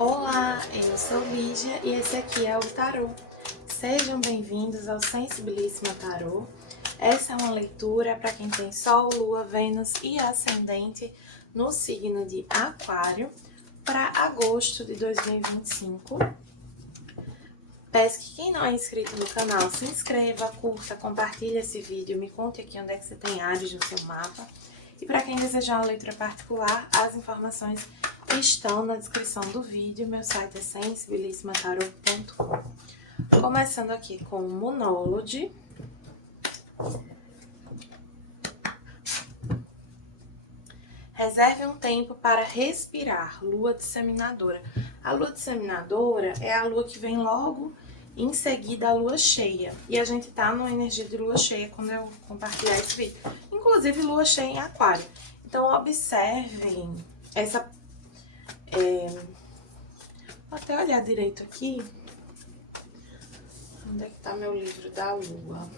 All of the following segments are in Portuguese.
Olá, eu sou Lídia e esse aqui é o Tarô. Sejam bem-vindos ao Sensibilíssima Tarô. Essa é uma leitura para quem tem Sol, Lua, Vênus e Ascendente no signo de Aquário para agosto de 2025. Peço que quem não é inscrito no canal se inscreva, curta, compartilhe esse vídeo, me conte aqui onde é que você tem Áries no seu mapa. E para quem desejar uma leitura particular, as informações estão na descrição do vídeo. Meu site é sensibilissimataroto.com. Começando aqui com o Monology. Reserve um tempo para respirar, lua disseminadora. A lua disseminadora é a lua que vem logo em seguida a lua cheia. E a gente tá numa energia de lua cheia quando eu compartilhar esse vídeo. Inclusive lua cheia em Aquário. Então observem essa... Vou até olhar direito aqui. Onde é que tá meu livro da lua?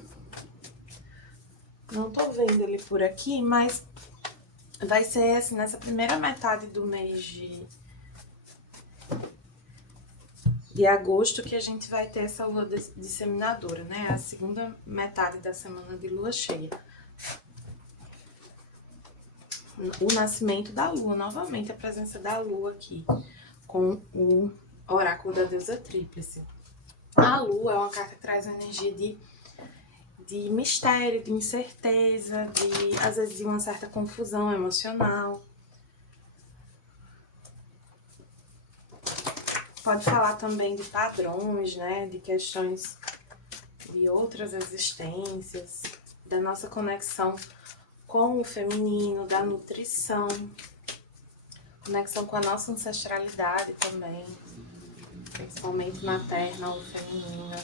Não tô vendo ele por aqui, mas... vai ser assim, nessa primeira metade do mês de agosto que a gente vai ter essa lua disseminadora, né? A segunda metade da semana de lua cheia. O nascimento da lua, novamente a presença da lua aqui, com o oráculo da deusa tríplice. A lua é uma carta que traz uma energia de mistério, de incerteza, às vezes de uma certa confusão emocional. Pode falar também de padrões, né? De questões de outras existências, da nossa conexão com o feminino, da nutrição, conexão com a nossa ancestralidade também, principalmente materna ou feminina.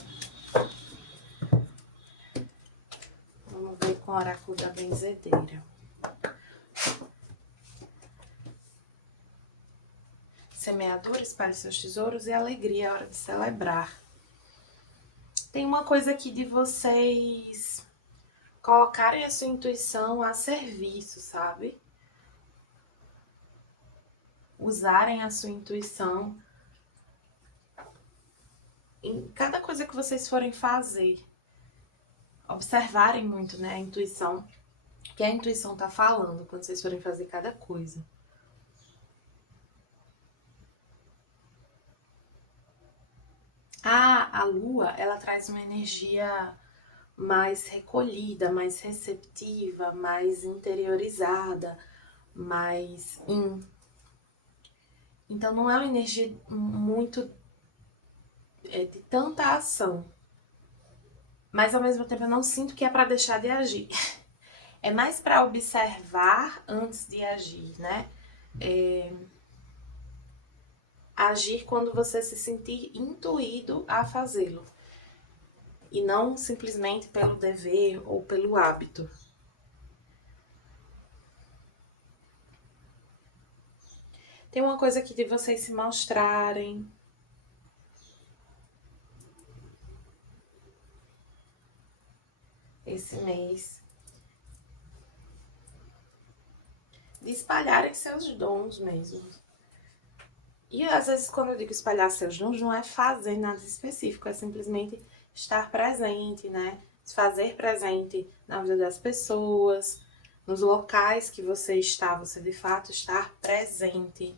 Vamos ver com o oráculo da benzedeira. Semeadura, espalhe seus tesouros e alegria é hora de celebrar. Tem uma coisa aqui de vocês colocarem a sua intuição a serviço, sabe? Usarem a sua intuição em cada coisa que vocês forem fazer. Observarem muito, né, a intuição, o que a intuição tá falando quando vocês forem fazer cada coisa. A lua, ela traz uma energia mais recolhida, mais receptiva, mais interiorizada, mais Então não é uma energia muito de tanta ação. Mas ao mesmo tempo eu não sinto que é para deixar de agir. É mais para observar antes de agir, né? Agir quando você se sentir intuído a fazê-lo. E não simplesmente pelo dever ou pelo hábito. Tem uma coisa aqui de vocês se mostrarem. Esse mês. De espalharem seus dons mesmo. E às vezes quando eu digo espalhar seus dons, não é fazer nada específico, é simplesmente estar presente, né? Se fazer presente na vida das pessoas, nos locais que você está, você de fato estar presente.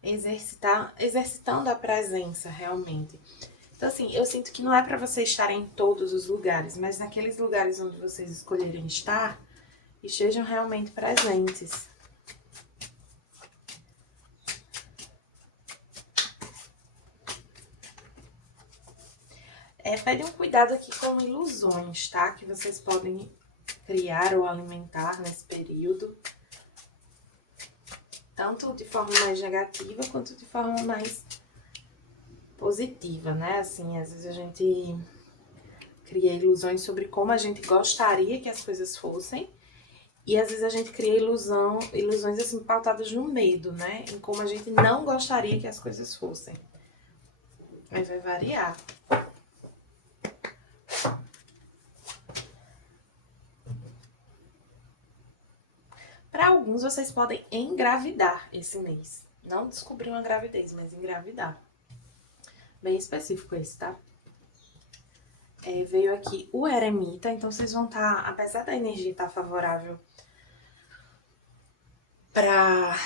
Exercitando a presença realmente. Então assim, eu sinto que não é para você estar em todos os lugares, mas naqueles lugares onde vocês escolherem estar, estejam realmente presentes. Pede um cuidado aqui com ilusões, tá? Que vocês podem criar ou alimentar nesse período. Tanto de forma mais negativa, quanto de forma mais positiva, né? Assim, às vezes a gente cria ilusões sobre como a gente gostaria que as coisas fossem. E às vezes a gente cria ilusões assim, pautadas no medo, né? Em como a gente não gostaria que as coisas fossem. Aí vai variar. Para alguns, vocês podem engravidar esse mês. Não descobrir uma gravidez, mas engravidar. Bem específico esse, tá? Veio aqui o eremita, então vocês vão estar, apesar da energia estar favorável para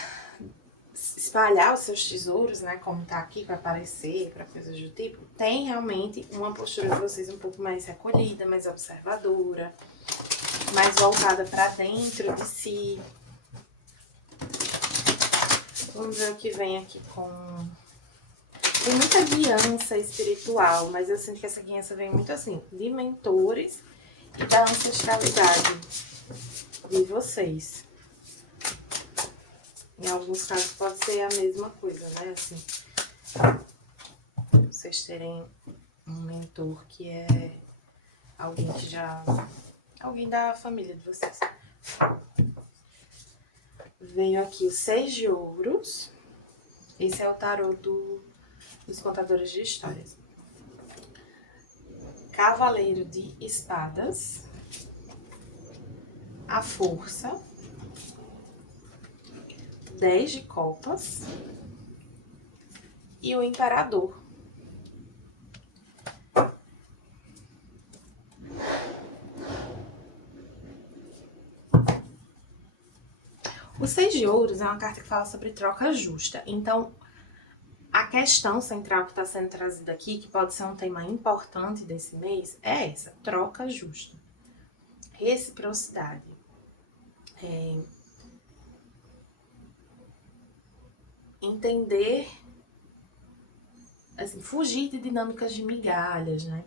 espalhar os seus tesouros, né, como tá aqui para aparecer, para coisas do tipo, tem realmente uma postura de vocês um pouco mais recolhida, mais observadora, mais voltada para dentro de si. Vamos ver o que vem aqui com... Tem muita guiança espiritual, mas eu sinto que essa guiança vem muito assim, de mentores e da ancestralidade de vocês. Em alguns casos pode ser a mesma coisa, né? Assim, vocês terem um mentor que é alguém que já... alguém da família de vocês. Veio aqui o 6 de ouros. Esse é o tarô dos contadores de histórias. Cavaleiro de espadas. A força. 10 de copas. E o imperador. O 6 de ouros é uma carta que fala sobre troca justa. Então, a questão central que está sendo trazida aqui, que pode ser um tema importante desse mês, é essa: troca justa. Reciprocidade. Entender, assim, fugir de dinâmicas de migalhas, né?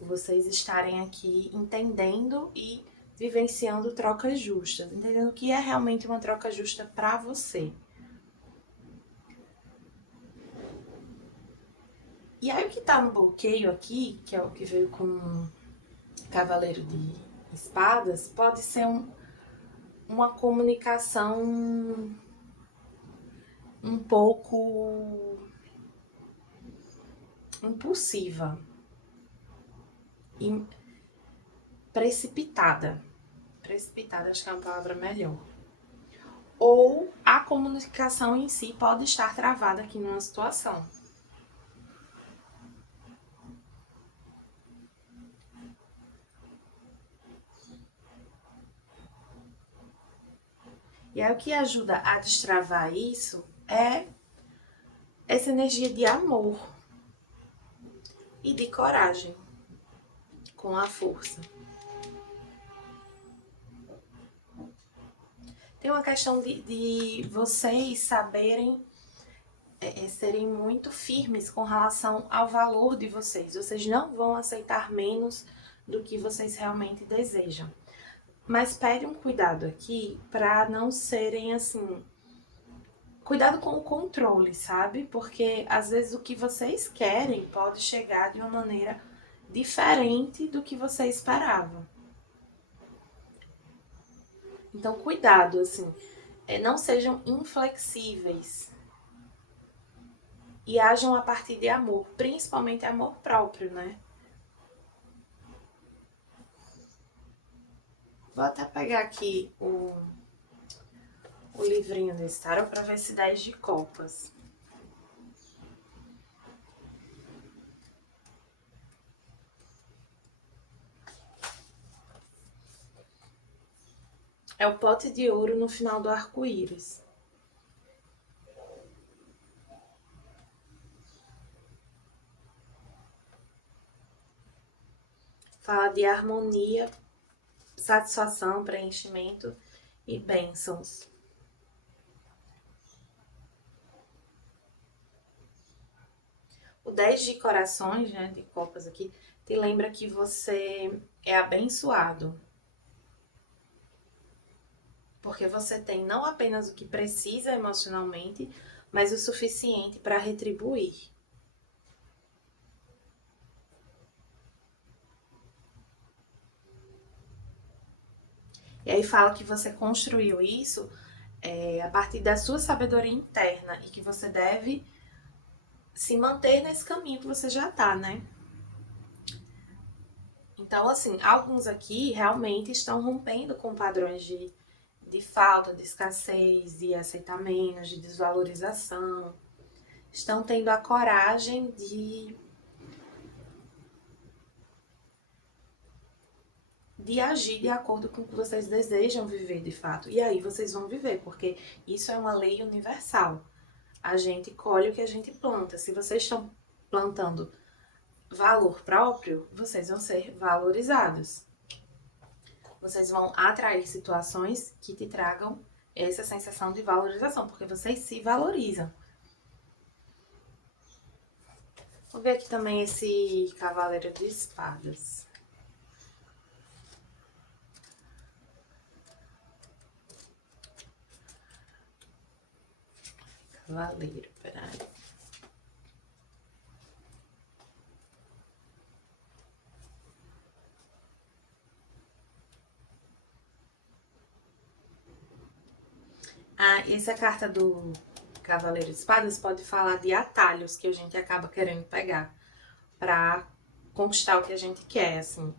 Vocês estarem aqui entendendo e vivenciando trocas justas, entendendo o que é realmente uma troca justa para você. E aí o que tá no bloqueio aqui, que é o que veio com Cavaleiro de Espadas, pode ser uma comunicação um pouco impulsiva e precipitada. Precipitada, acho que é uma palavra melhor. Ou a comunicação em si pode estar travada aqui numa situação. E aí o que ajuda a destravar isso é essa energia de amor e de coragem com a força. Tem uma questão de vocês saberem serem muito firmes com relação ao valor de vocês. Vocês não vão aceitar menos do que vocês realmente desejam. Mas pede um cuidado aqui para não serem assim... Cuidado com o controle, sabe? Porque às vezes o que vocês querem pode chegar de uma maneira diferente do que você esperava. Então, cuidado, assim. Não sejam inflexíveis. E ajam a partir de amor, principalmente amor próprio, né? Vou até pegar aqui o livrinho desse tarô para ver se 10 de copas. É o pote de ouro no final do arco-íris. Fala de harmonia, satisfação, preenchimento e bênçãos. O 10 de corações, né, de copas aqui, te lembra que você é abençoado. Porque você tem não apenas o que precisa emocionalmente, mas o suficiente para retribuir. E aí fala que você construiu isso a partir da sua sabedoria interna e que você deve se manter nesse caminho que você já tá, né? Então, assim, alguns aqui realmente estão rompendo com padrões de de falta, de escassez, de aceitar menos, de desvalorização. Estão tendo a coragem de agir de acordo com o que vocês desejam viver de fato. E aí vocês vão viver, porque isso é uma lei universal. A gente colhe o que a gente planta. Se vocês estão plantando valor próprio, vocês vão ser valorizados. Vocês vão atrair situações que te tragam essa sensação de valorização, porque vocês se valorizam. Vou ver aqui também esse Cavaleiro de Espadas. Cavaleiro, peraí. Essa carta do Cavaleiro de Espadas pode falar de atalhos que a gente acaba querendo pegar pra conquistar o que a gente quer, assim.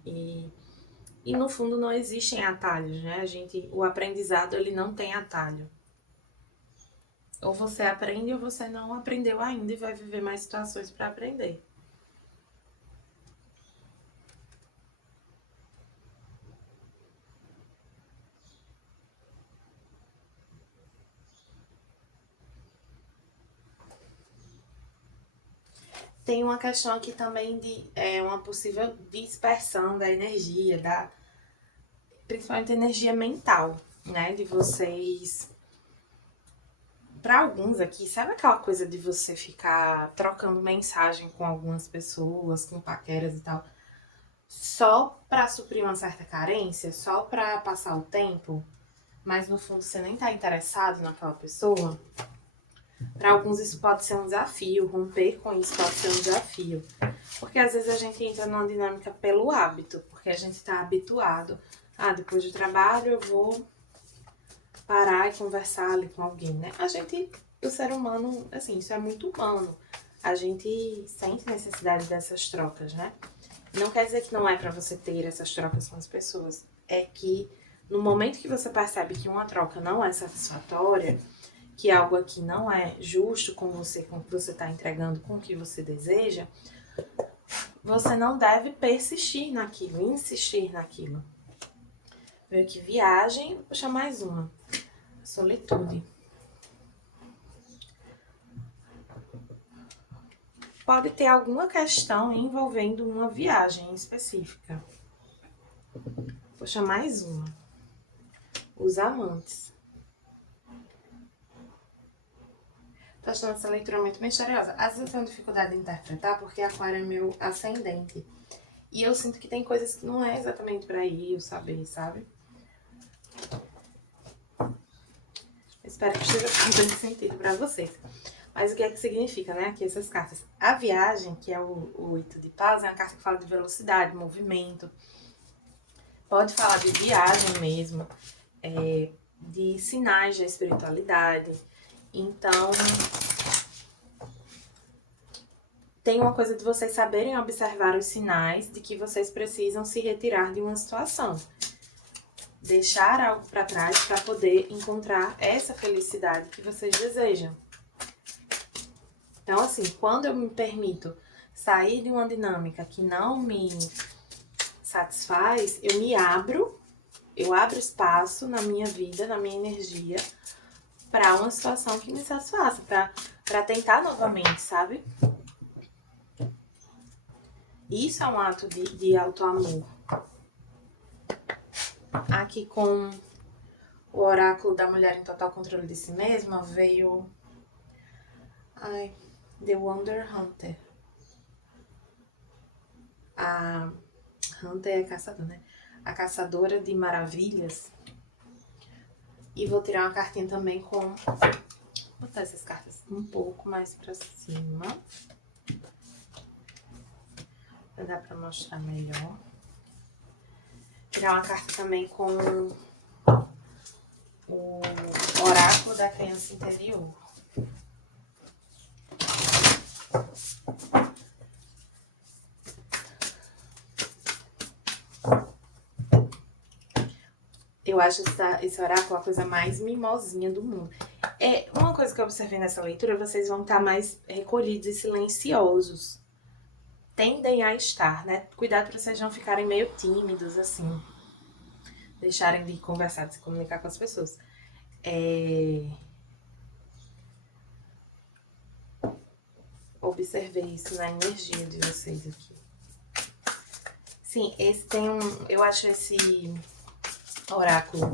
E no fundo não existem atalhos, né? O aprendizado, ele não tem atalho. Ou você aprende ou você não aprendeu ainda e vai viver mais situações para aprender. Tem uma questão aqui também de uma possível dispersão da energia, principalmente energia mental, né? De vocês. Para alguns aqui, sabe aquela coisa de você ficar trocando mensagem com algumas pessoas, com paqueras e tal, só para suprir uma certa carência, só para passar o tempo, mas no fundo você nem tá interessado naquela pessoa? Para alguns isso pode ser um desafio, romper com isso pode ser um desafio. Porque às vezes a gente entra numa dinâmica pelo hábito, porque a gente tá habituado. Depois do trabalho eu vou parar e conversar ali com alguém, né? O ser humano, assim, isso é muito humano. A gente sente necessidade dessas trocas, né? Não quer dizer que não é pra você ter essas trocas com as pessoas. É que no momento que você percebe que uma troca não é satisfatória, que algo aqui não é justo com o que você está entregando, com o que você deseja, você não deve persistir naquilo, insistir naquilo. Veio aqui viagem, vou puxar mais uma. Solitude. Pode ter alguma questão envolvendo uma viagem específica. Vou puxar mais uma. Os amantes. Tô achando essa leitura muito misteriosa. Às vezes eu tenho dificuldade de interpretar porque Aquário é meu ascendente. E eu sinto que tem coisas que não é exatamente pra eu saber, sabe? Espero que esteja fazendo sentido pra vocês. Mas o que é que significa, né? Aqui essas cartas. A viagem, que é o 8 de paus, é uma carta que fala de velocidade, movimento. Pode falar de viagem mesmo, de sinais da espiritualidade. Então, tem uma coisa de vocês saberem observar os sinais de que vocês precisam se retirar de uma situação. Deixar algo para trás para poder encontrar essa felicidade que vocês desejam. Então, assim, quando eu me permito sair de uma dinâmica que não me satisfaz, eu abro espaço na minha vida, na minha energia, para uma situação que me satisfaça, para tentar novamente, sabe? Isso é um ato de autoamor. Aqui com o oráculo da mulher em total controle de si mesma, veio The Wonder Hunter. A Hunter é caçador, né? A caçadora de maravilhas. E vou tirar uma cartinha também com... Vou botar essas cartas um pouco mais pra cima. Vai dar pra mostrar melhor. Tirar uma carta também com o oráculo da criança interior. Eu acho esse oráculo a coisa mais mimosinha do mundo. Uma coisa que eu observei nessa leitura, vocês vão estar mais recolhidos e silenciosos. Tendem a estar, né? Cuidado para vocês não ficarem meio tímidos, assim. Deixarem de conversar, de se comunicar com as pessoas. Observei isso na energia de vocês aqui. Sim, esse tem eu acho esse oráculo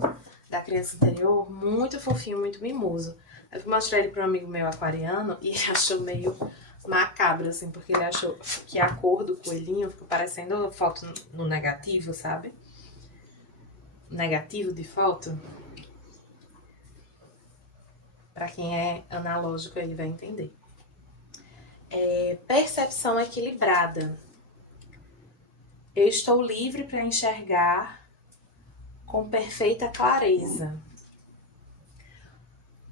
da criança interior muito fofinho, muito mimoso. Eu fui mostrar ele para um amigo meu aquariano e ele achou meio macabro, assim, porque ele achou que a cor do coelhinho ficou parecendo foto no negativo, sabe? Negativo de foto. Para quem é analógico, ele vai entender. Percepção equilibrada. Eu estou livre para enxergar com perfeita clareza.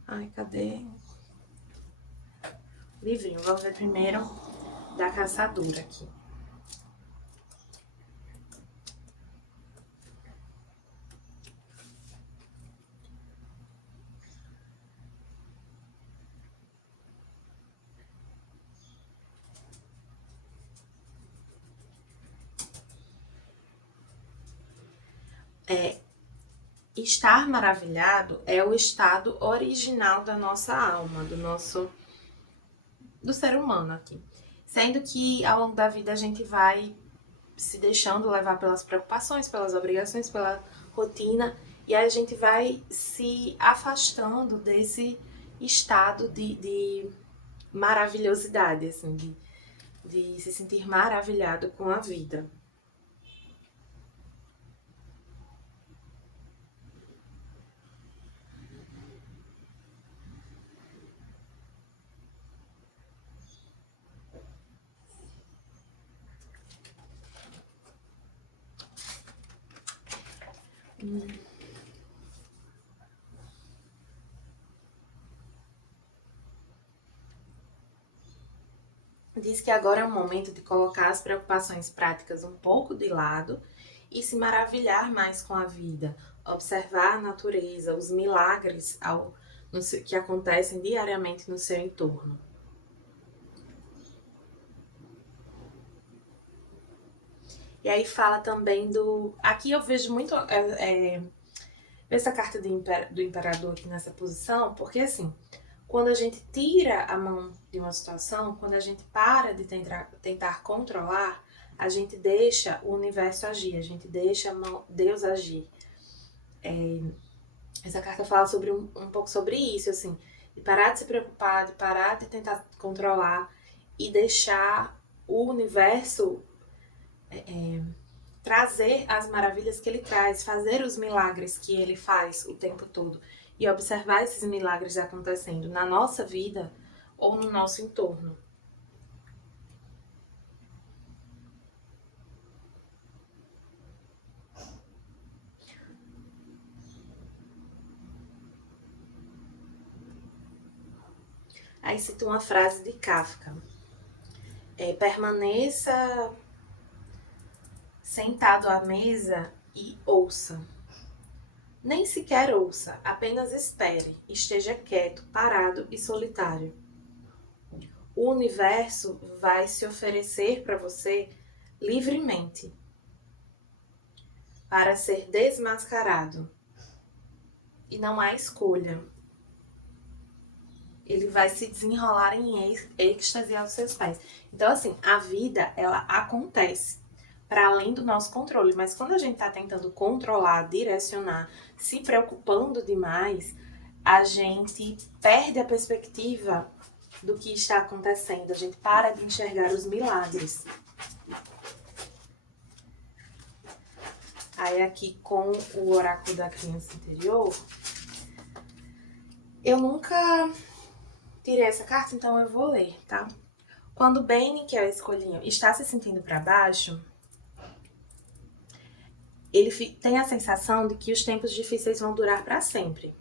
Ai, cadê? Livrinho. Vamos ver primeiro da caçadora aqui. Estar maravilhado é o estado original da nossa alma, do ser humano aqui. Sendo que ao longo da vida a gente vai se deixando levar pelas preocupações, pelas obrigações, pela rotina, e aí a gente vai se afastando desse estado de maravilhosidade, assim, de se sentir maravilhado com a vida. Diz que agora é o momento de colocar as preocupações práticas um pouco de lado e se maravilhar mais com a vida, observar a natureza, os milagres que acontecem diariamente no seu entorno. E aí fala também do... Aqui eu vejo muito essa carta do imperador aqui nessa posição, porque assim, quando a gente tira a mão de uma situação, quando a gente para de tentar controlar, a gente deixa o universo agir, a gente deixa Deus agir. Essa carta fala sobre um pouco sobre isso, assim, de parar de se preocupar, de parar de tentar controlar e deixar o universo trazer as maravilhas que ele traz, fazer os milagres que ele faz o tempo todo e observar esses milagres acontecendo na nossa vida ou no nosso entorno. Aí cito uma frase de Kafka. Permaneça sentado à mesa e ouça. Nem sequer ouça, apenas espere, esteja quieto, parado e solitário. O universo vai se oferecer para você livremente para ser desmascarado. E não há escolha. Ele vai se desenrolar em êxtase aos seus pés. Então, assim, a vida, ela acontece para além do nosso controle. Mas quando a gente está tentando controlar, direcionar, se preocupando demais, a gente perde a perspectiva do que está acontecendo. A gente para de enxergar os milagres. Aí aqui com o oráculo da criança interior, eu nunca tirei essa carta, então eu vou ler, tá? Quando Bane, que é o escolhinho, está se sentindo para baixo, ele tem a sensação de que os tempos difíceis vão durar para sempre.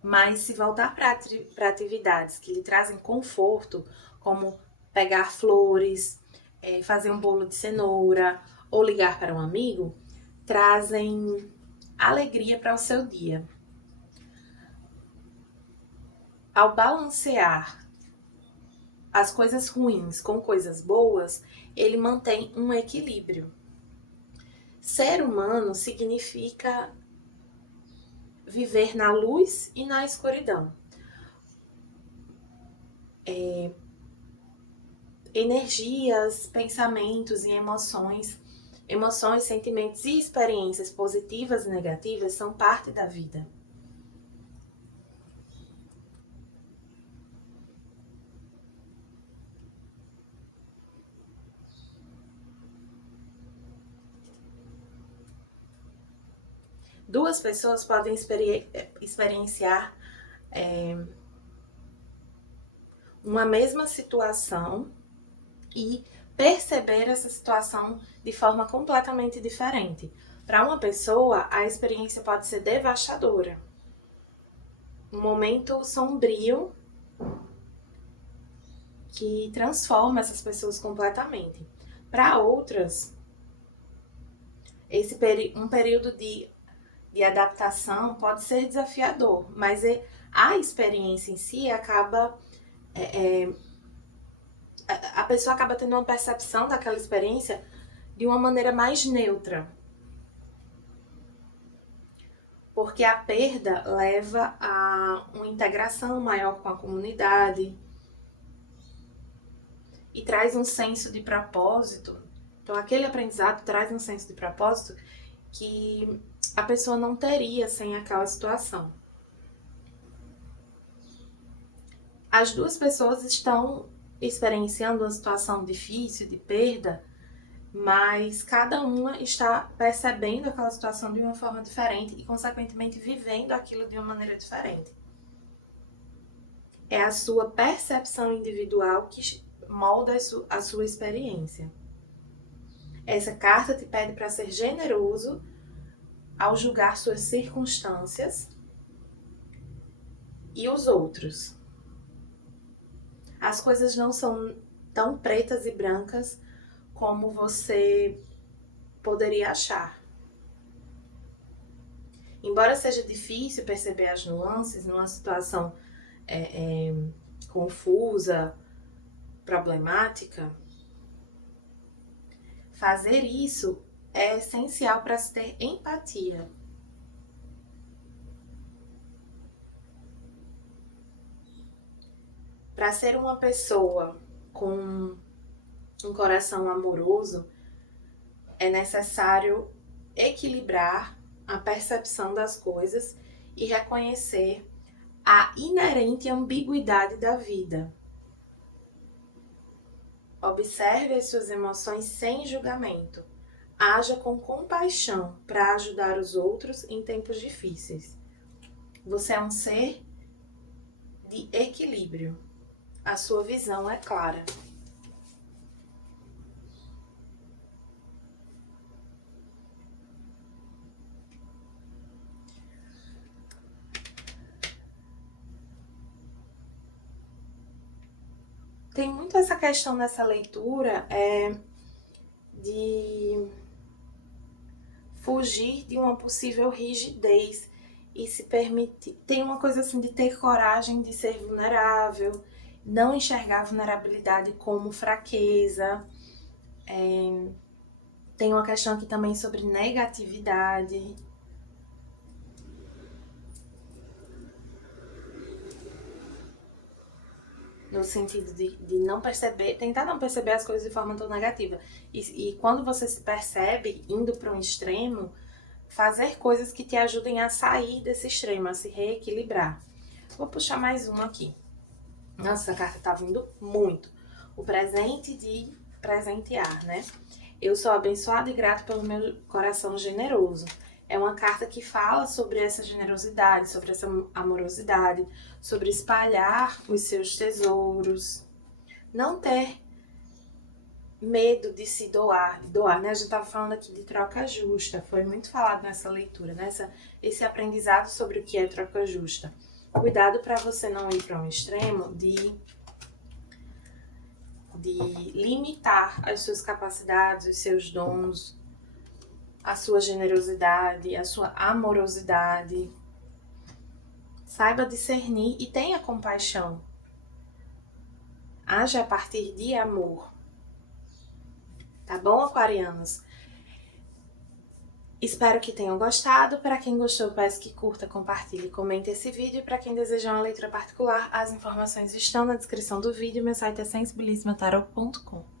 Mas se voltar para atividades que lhe trazem conforto, como pegar flores, fazer um bolo de cenoura ou ligar para um amigo, trazem alegria para o seu dia. Ao balancear as coisas ruins com coisas boas, ele mantém um equilíbrio. Ser humano significa viver na luz e na escuridão. Energias, pensamentos e emoções, sentimentos e experiências positivas e negativas são parte da vida. Duas pessoas podem experienciar uma mesma situação e perceber essa situação de forma completamente diferente. Para uma pessoa, a experiência pode ser devastadora. Um momento sombrio que transforma essas pessoas completamente. Para outras, um período de adaptação pode ser desafiador, mas a experiência em si acaba... a pessoa acaba tendo uma percepção daquela experiência de uma maneira mais neutra. Porque a perda leva a uma integração maior com a comunidade e traz um senso de propósito. Então, aquele aprendizado traz um senso de propósito que a pessoa não teria sem aquela situação. As duas pessoas estão experienciando uma situação difícil, de perda, mas cada uma está percebendo aquela situação de uma forma diferente e, consequentemente, vivendo aquilo de uma maneira diferente. É a sua percepção individual que molda a sua experiência. Essa carta te pede para ser generoso ao julgar suas circunstâncias e os outros. As coisas não são tão pretas e brancas como você poderia achar. Embora seja difícil perceber as nuances numa situação confusa, problemática, fazer isso é essencial para se ter empatia. Para ser uma pessoa com um coração amoroso, é necessário equilibrar a percepção das coisas e reconhecer a inerente ambiguidade da vida. Observe as suas emoções sem julgamento. Haja com compaixão para ajudar os outros em tempos difíceis. Você é um ser de equilíbrio. A sua visão é clara. Tem muito essa questão nessa leitura de fugir de uma possível rigidez e se permitir. Tem uma coisa assim de ter coragem de ser vulnerável, não enxergar a vulnerabilidade como fraqueza. Tem uma questão aqui também sobre negatividade. No sentido de não perceber, tentar não perceber as coisas de forma tão negativa. E quando você se percebe indo para um extremo, fazer coisas que te ajudem a sair desse extremo, a se reequilibrar. Vou puxar mais uma aqui. Nossa, essa carta tá vindo muito. O presente de presentear, né? Eu sou abençoada e grata pelo meu coração generoso. É uma carta que fala sobre essa generosidade, sobre essa amorosidade, sobre espalhar os seus tesouros. Não ter medo de se doar, né? A gente tava falando aqui de troca justa, foi muito falado nessa leitura, né? Esse aprendizado sobre o que é troca justa. Cuidado para você não ir para um extremo de limitar as suas capacidades, os seus dons, a sua generosidade, a sua amorosidade. Saiba discernir e tenha compaixão. Haja a partir de amor. Tá bom, aquarianos? Espero que tenham gostado. Para quem gostou, peço que curta, compartilhe e comente esse vídeo. Para quem desejar uma leitura particular, as informações estão na descrição do vídeo. Meu site é sensibilismatarot.com.